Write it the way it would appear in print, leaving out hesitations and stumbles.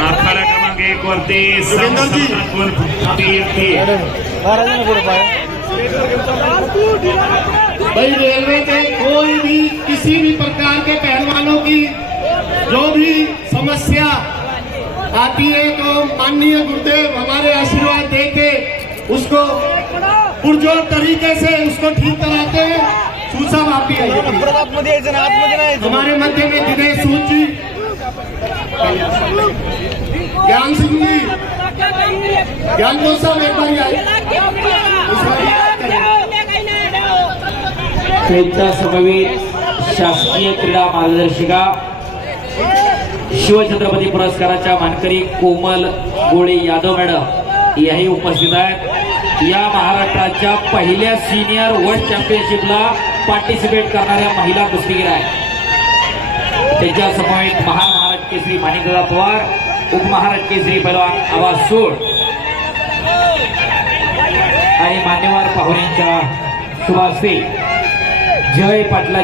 आखाडा क्रमांक 1 वरती भाई रेलवे के कोई भी किसी भी प्रकार के पहलवानों की जो भी समस्या आती है तो माननीय गुरुदेव हमारे आशीर्वाद देके उसको पुरजोर तरीके से उसको ठीक कराते हैं। सूचा आप भी आइए हमारे मध्य में दिनेश सूद जी, ज्ञान सिंह जी, ज्ञान को सब एक बार आए। त्यांच्या समवेत शासकीय क्रीडा मार्गदर्शिका शिवछत्रपती पुरस्काराच्या मानकरी कोमल गोळे यादव मॅडम याही उपस्थित आहेत। या महाराष्ट्राच्या पहिल्या सिनियर वर्ल्ड चॅम्पियनशिपला पार्टिसिपेट करणाऱ्या महिला कुस्तीगीर आहेत। त्यांच्या समवेत महाराष्ट्र केसरी माणिकदादा पवार, उपमहाराष्ट्र केसरी पैलवान आवाज सोड आणि मान्यवर पाहुण्यांच्या शुभ हस्ते जय पाटला